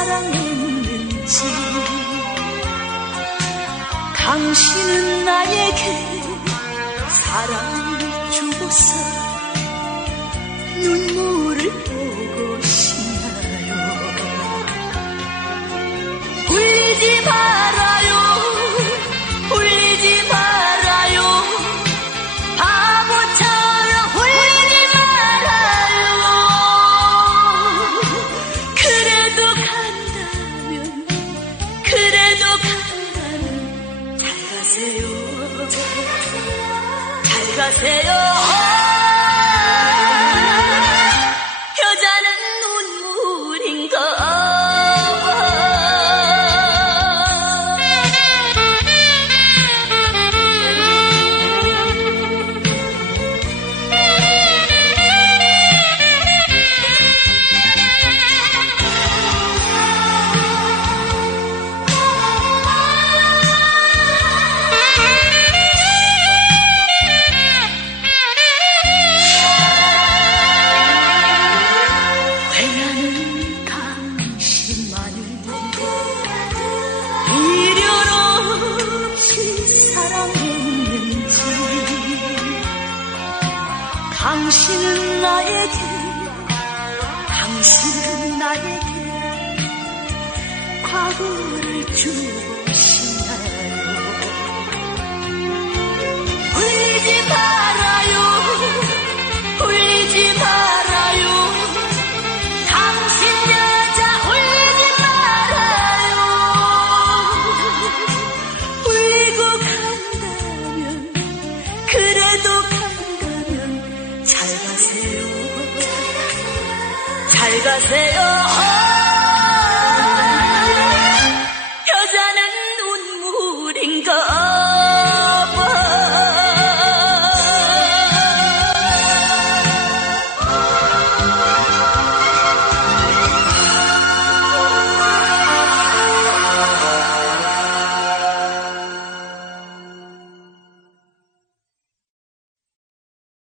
사랑했는지. 당신은 나에게 가세요. 잘 가세요. 당신은 나에게 당신은 나에게 과거를 주 잘 가세요.